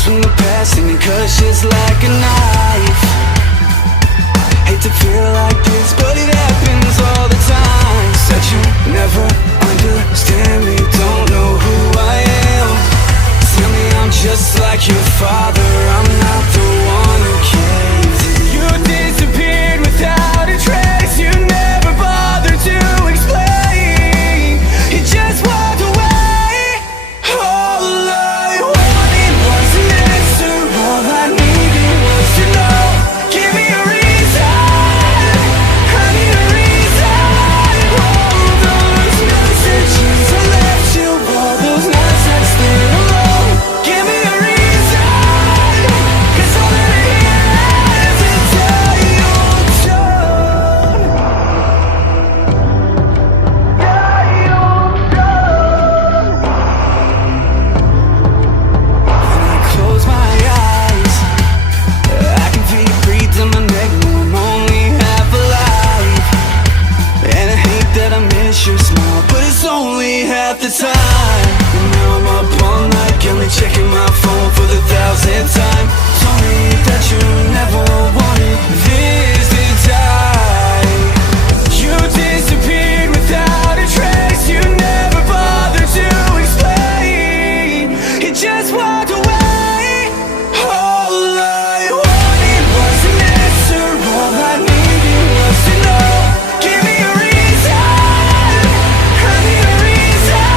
Scars from the past and it cuts just like a knife. Hate to feel like this, but it happens all the time. Said you never understand me, don't know who I am. Tell me I'm just like your father, I'm not the one who caved in. You disappeared without a trace, you never bothered to explain. You just walked away. All I wanted was an answer, all I needed was to know. Give me a reason, I need a reason. All those messages I left you, all those nights I stayed alone. Give me a reason, 'cause all that I hear is to tell you're done. Yeah, you're done. When I close my eyes, I can feel you breathe in my neck, know I'm only half alive. And I hate that I miss your smile, but it's only half the time. And now I'm up all night, got me checking my phone for the 1,000th time. Told me that you never wanted this to die. You disappeared without a trace, you never bothered to explain. You just walked away. All I wanted was an answer, all I needed was to know. Give me a reason, I need a reason.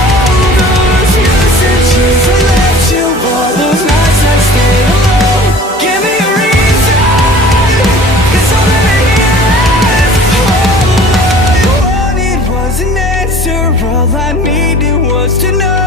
All those messages I left you, all those nights I stayed alone. Give me a reason, 'cause all that I hear is all I wanted was an answer, all I needed was to know.